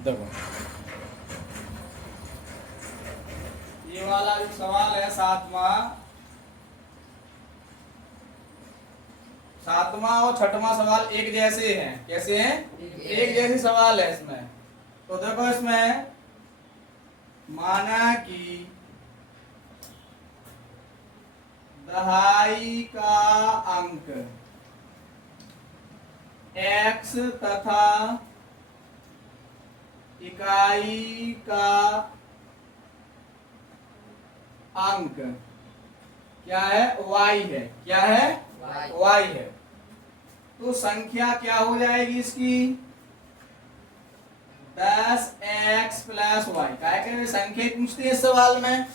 देखो ये वाला जो सवाल है सातवां और छठवां सवाल एक जैसे हैं। कैसे हैं? एक जैसे सवाल है इसमें। तो देखो इसमें माना कि दहाई का अंक x तथा इकाई का अंक क्या है? y है। क्या है? y है। तो संख्या क्या हो जाएगी इसकी? 10x plus Y. क्या है? संख्या पूछते हैं इस सवाल में।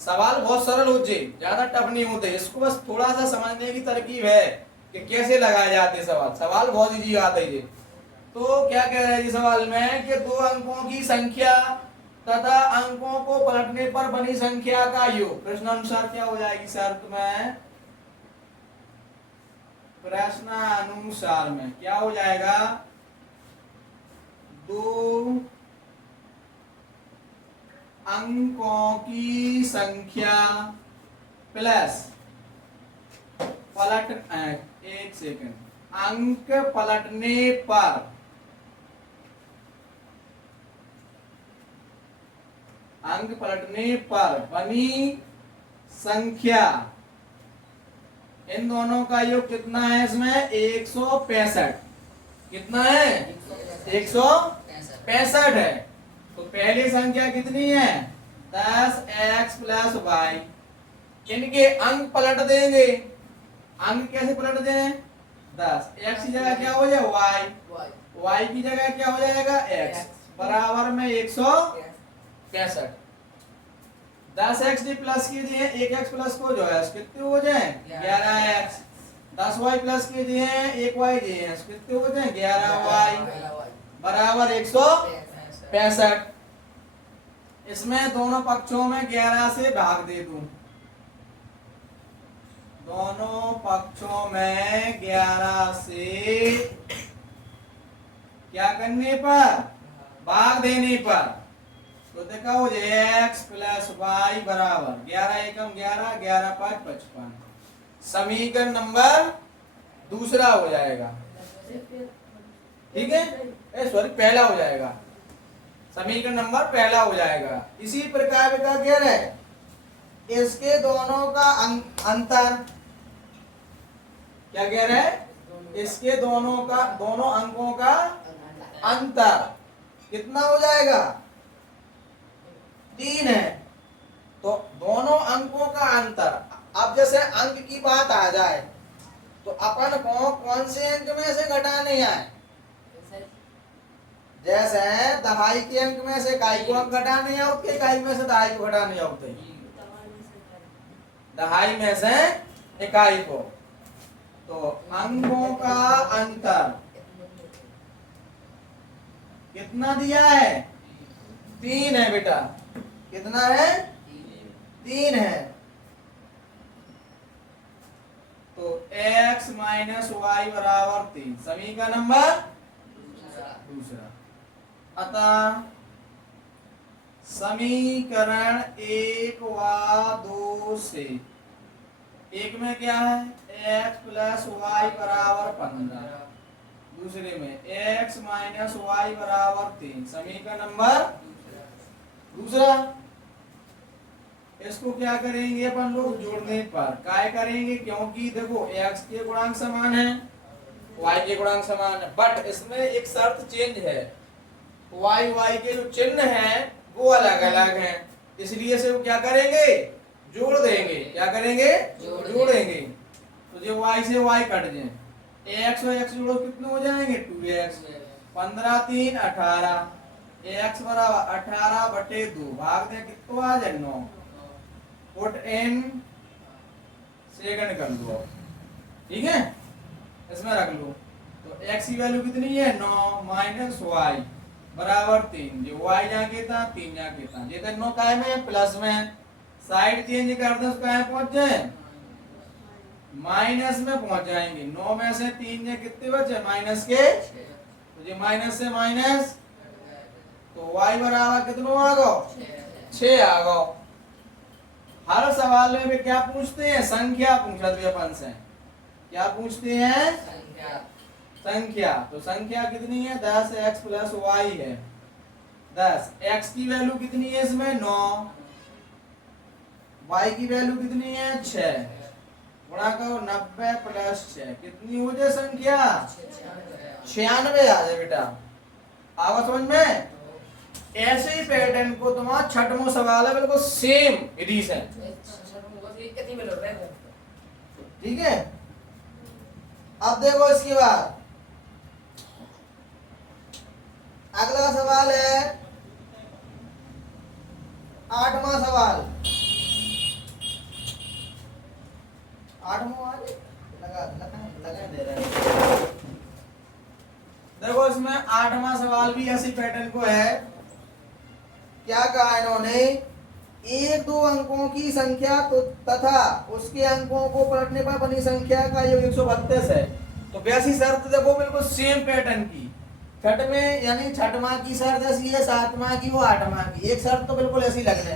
सवाल बहुत सरल हो जाए, ज्यादा टफ नहीं होते। इसको बस थोड़ा सा समझने की तरकीब है कि कैसे लगाए जाते हैं सवाल। सवाल बहुत इजी आता है ये। तो क्या कह रहे हैं जी सवाल में कि दो अंकों की संख्या तथा अंकों को पलटने पर बनी संख्या का योग प्रश्नानुसार क्या हो जाएगी? शर्त में प्रश्नानुसार में क्या हो जाएगा? दो अंकों की संख्या प्लस एक सेकंड, अंक पलटने पर बनी संख्या, इन दोनों का योग कितना है? इसमें 165। कितना है? 165 है। तो पहली संख्या कितनी है? 10x plus Y. इनके अंक पलट देंगे। अंक कैसे पलट दें? 10 x की जगह क्या हो जाए? y की जगह क्या हो जाएगा? x बराबर में 165। 10x प्लस कीजिए, 1x प्लस को जो है कितने हो जाए? 11x। 10y प्लस कीजिए, 1y कितने हो जाए? 11y बराबर 165। इसमें दोनों पक्षों में 11 से भाग दे दूं। दोनों पक्षों में 11 से क्या करने पर? भाग देने पर। तो देखा हो जाए x प्लस वाई बराबर 11 एकम 11, 11 5 55। समीकरण नंबर दूसरा हो जाएगा। ठीक है? सॉरी, पहला हो जाएगा। समीकरण नंबर पहला हो जाएगा। इसी प्रकार का क्या है? इसके दोनों का अंतर क्या कह रहे हैं? इसके दोनों अंकों का अंतर कितना हो जाएगा? 3 है। तो दोनों अंकों का अंतर, अब जैसे अंक की बात आ जाए तो अपन को कौन से अंक में से घटाने आए? जैसे दहाई के अंक में से इकाई को अंक घटाने आओ, के इकाई में से दहाई को घटाने आओ। दहाई में से इकाई को। तो अंकों का अंतर कितना दिया है? 3 है बेटा। कितना है? 3 है। तो x माइनस वाई बराबर 3। समीकरण नंबर दूसरा। अतः समीकरण 1 व 2 से एक में क्या है? x प्लस वाई बराबर 15। दूसरे में x माइनस वाई बराबर 3। समीकरण नंबर दूसरा। इसको क्या करेंगे अपन लोग? जोड़ने पर काय करेंगे, क्योंकि देखो x के गुणांक समान है, y के गुणांक समान है, बट इसमें एक शर्त चेंज है। y के जो चिन्ह है वो अलग अलग हैं, इसलिए से वो क्या करेंगे? जोड़ देंगे। क्या करेंगे? जोड़ेंगे। तो जो y से y कट जाए, x और x जोड़ो कितने हो जाएंगे? 2x। 15 3 18। x बराबर 18/2 भाग दें कितना आ जाए? 9। पुट इन सेकंड कर लो। ठीक है? इसमें रख लो। तो x की वैल्यू कितनी है? 9 माइनस y बराबर 3। जो y यहाँ के था 3 यहाँ के था, ये 9 काय में? प्लस में। साइड चेंज कर दो, कहाँ पहुंच जाए? माइनस में पहुंच जाएंगे। 9 में से 3 ने कितने बचे? माइनस के। तो ये माइनस से माइनस तो y बराबर कितनो आ गो 6 आ गो। हर सवाल में वे क्या पूछते हैं, संख्या पूछत भी अपन से, क्या पूछते हैं, संख्या। तो संख्या कितनी है 10x प्लस वाई है। 10 x की वैल्यू कितनी है इसमें 9, y की वैल्यू कितनी है 6, गुणा करो 90 प्लस 6 कितनी हो जाए संख्या 96 आ जाए बेटा। आवा समझ में। ऐसे ही पैटर्न को तुम्हारा छठवां सवाल है बिल्कुल सेम एडिशन, ठीक है। अब देखो इसके बाद अगला सवाल है 8वां सवाल। 8वां लगा दे रहे हैं। देखो इसमें 8वां सवाल भी ऐसी पैटर्न को है। क्या कहा इन्होंने, एक दो अंकों की संख्या तो तथा उसके अंकों को पलटने पर बनी संख्या का योग 132 है। तो वैसी शर्त देखो बिल्कुल सेम पैटर्न की, छठ में यानी छठवां की शर्त ऐसी है, सातवां की वो आठवां की, एक शर्त तो बिल्कुल ऐसी लगने।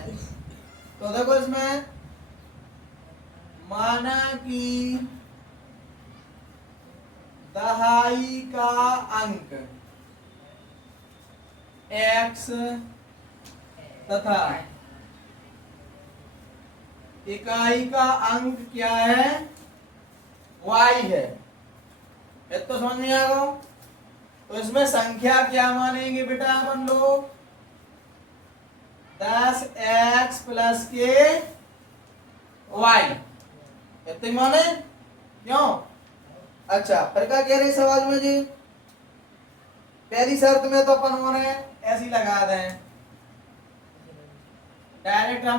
तो देखो इसमें माना कि दहाई का अंक x तथा इकाई का अंक क्या है y है। ये तो समझ में आ गया। तो इसमें संख्या क्या मानेंगे बेटा अपन लोग, 10x प्लस के y इतने माने क्यों। अच्छा फिर क्या कह रहे सवाल में जी, पहली शर्त में तो अपन होने ऐसी लगा दें, डायरेक्ट हम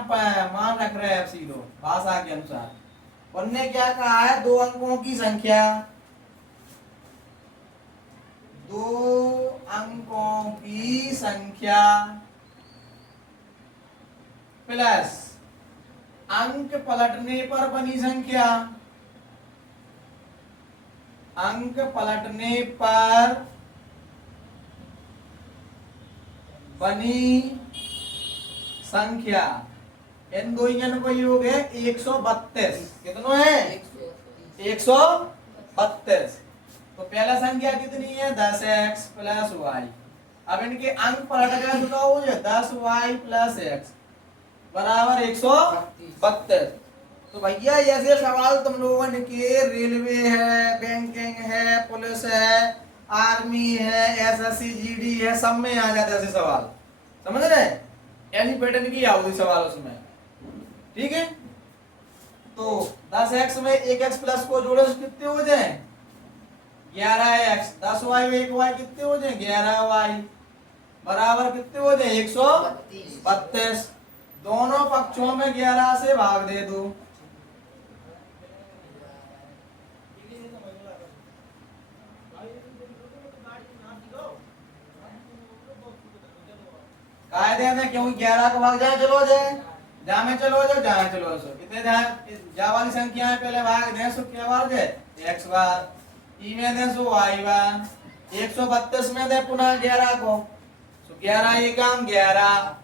मान रख रहे हैं सीधो भाषा के अनुसार। उनने क्या कहा है, दो अंकों की संख्या, दो अंकों की संख्या प्लस अंक पलटने पर बनी संख्या, अंक पलटने पर बनी संख्या, इन दो इंजन को योग है 132। कितना है 132। तो पहला संख्या कितनी है 10x प्लस वाई। अब इनके अंक पलट गए तो क्या हो जाए 10y प्लस x बराबर 132। तो भैया ऐसे सवाल तुम लोगों ने किए, रेलवे है, बैंकिंग है, पुलिस है, आर्मी है, एसएससी जीडी है, सब में आ जाते ऐसे सवाल, समझ रहे। एनी पैटर्न की आओगी सवाल उसमें, ठीक है। तो 10x में एक x प्लस को जोड़े तो कितने हो जाए 11x, 10y में एक y कितने हो जाए 11y बराबर कितने हो जाए 132। दोनों पक्षों में 11 से भाग दे दो। कायदे में क्यों 11 को भाग जाए चलो जाए, जहाँ में चलो जाओ जहाँ चलो सो कितने जा वाली संख्या है पहले भाग दे सो क्या बार जाए x बार, ई में दे सो y बार, 132 में दे पुनः 11 को, सो 11 ये काम 11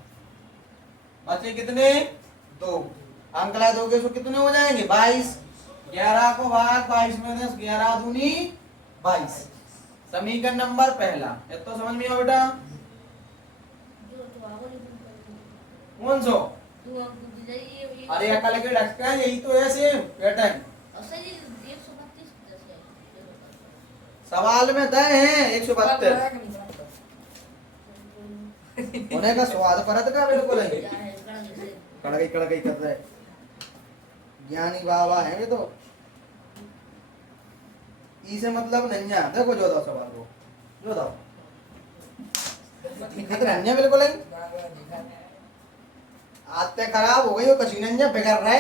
बचे कितने 2, अंकला दोगे सो कितने हो जाएंगे 22। 11 को भाग 22 में दे 11 दूनी 22। समीकरण नंबर पहला, ये तो समझ में आओ बेटा। कौन सो अरे अकल के ढक्का यही तो है सेम पैटर्न। सवाल में दे हैं 132 होने का स्वाद परत का बिल्कुल है, कड़कई कर रहे ज्ञानी बाबा है ये तो। ई से मतलब नन्या, देखो जो दो सवाल को जो दो नन्या बिल्कुल है। आते खराब हो गई वो कसी नन्या बिगड़ रहे।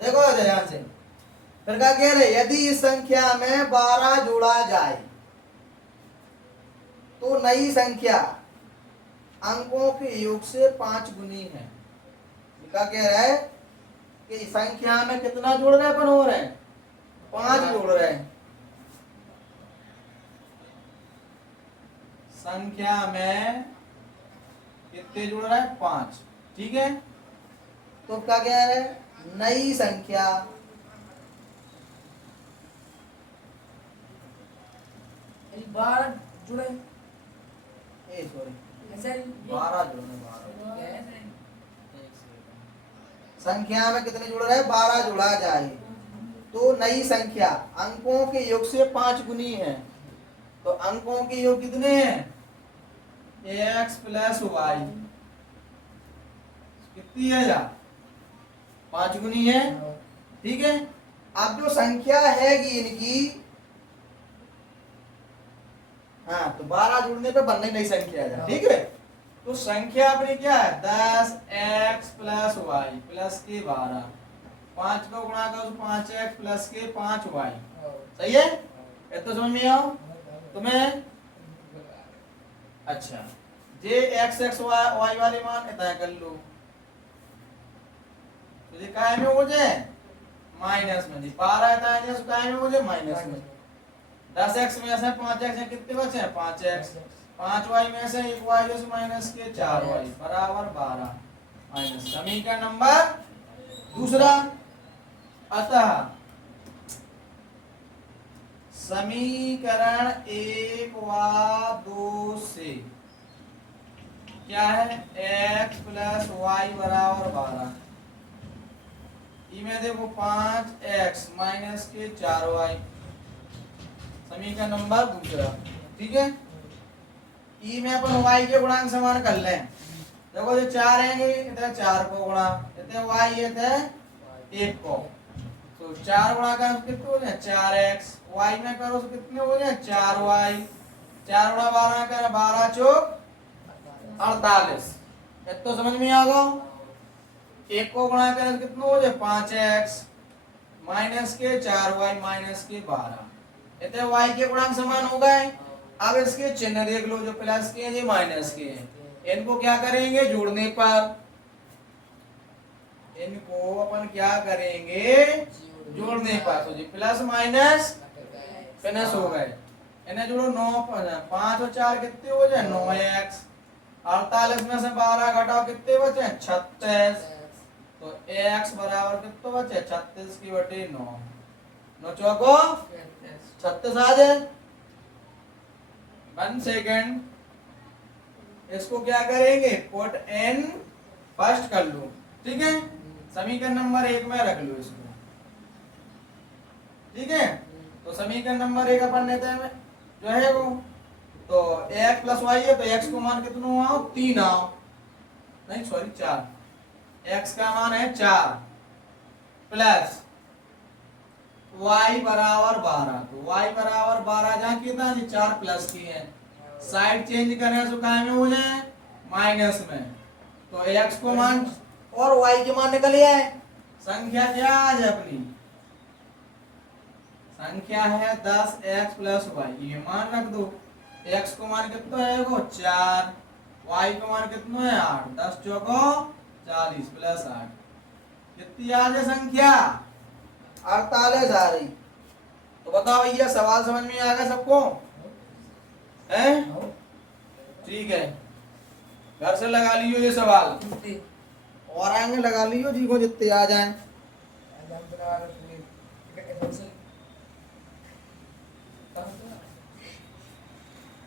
देखो ध्यान से फिर क्या कह रहे, यदि इस संख्या में 12 जोड़ा जाए तो नई संख्या अंकों के योग से 5 गुनी है। क्या कह रहा है कि संख्या में कितना जोड़ रहे अपन हो रहे हैं 5 जोड़ रहे हैं। संख्या में कितने जुड़ रहा है 5, ठीक है। तो क्या क्या है, नई संख्या, बारह जुड़े सॉरी ऐसे 12 जुड़े, 12 ऐसे संख्या में कितने जुड़ रहे हैं, 12 जुड़ा जाए तो नई संख्या अंकों के योग से 5 गुनी है। तो अंकों के योग कितने हैं, x प्लस वाई कितनी है या 5 गुनी है, ठीक है। अब जो संख्या हैगी इनकी, हाँ तो 12 जुड़ने पे बनने नई संख्या है, ठीक है। तो संख्या अपनी क्या है 10x प्लस वाई प्लस के 12, 5 को गुणा करो तो 5x प्लस के 5y, सही है। ये तो समझ में आओ तुम्हें। अच्छा जे x x y वाले मान इतना कर लो, तो ये काय में हो जाए माइनस में, 12 इतना है तो काय में हो जाए माइनस में। 10x में से 5x है, कितने बचे हैं 5x, 5y में से 1y जो माइनस के 4y बराबर 12 माइनस। समीकरण नंबर दूसरा, अतः समीकरण 1 व 2 से क्या है x प्लस वाई बराबर 12, में देखो 5x माइनस के 4y, समीकरण नंबर दूसरा, ठीक है। ई में अपन y के गुणांक समान कर लें, देखो जो 4 है इधर 4 को गुणा इधर y इधर 1 को, तो 4 गुणा का कितने हो जाए 4x, y में करो तो कितने हो जाए 4y, 4 गुणा 12 का 12 चौक 48, तो समझ में आ गया। 1 को गुणा करें तो कितना हो जाए 5x माइनस के 4y माइनस के 12, इतने y के गुणांक समान हो गए। अब इसके चिन्ह देख लो, जो प्लस के हैं ये माइनस के हैं, इनको क्या करेंगे जोड़ने पर, इनको अपन क्या करेंगे जोड़ने पर, तो जी प्लस माइनस प्लस हो गए, इन्हें जोड़ो 9 5 और 4 कितने हो जाए 9x, 48 में से 12 घटाओ कितने बचे 36, तो x बराबर कितने बचे 36 की बटे 9, 9 चौको 36 आ जाए। 1 सेकेंड, इसको क्या करेंगे पुट n फर्स्ट कर लो, ठीक है। समीकरण नंबर 1 में रख लो इसको, ठीक है। तो समीकरण नंबर 1 अपन लेते हैं जो है वो, तो x प्लस वाई है तो x को मान कितना आओ 3 आओ, नहीं सॉरी 4, x का मान है 4 प्लस y बराबर 12, तो y बराबर 12 जहाँ कितना है 4 प्लस की है, साइड चेंज करें तो काय में हो जाए माइनस में, तो x को मान और y के मान निकल आए। संख्या क्या आज अपनी संख्या है 10x प्लस वाई, ये मान रख दो, x को मान कितना है वो 4, y को मान कितना है 8, 10 चौको 40 प्लस 8, कितनी आ जाए संख्या 48 आ रही। तो बताओ भैया सवाल समझ में आ गया सबको है, ठीक है। घर से लगा लियो ये सवाल और आएंगे लगा लियो जी को जितने आ जाए।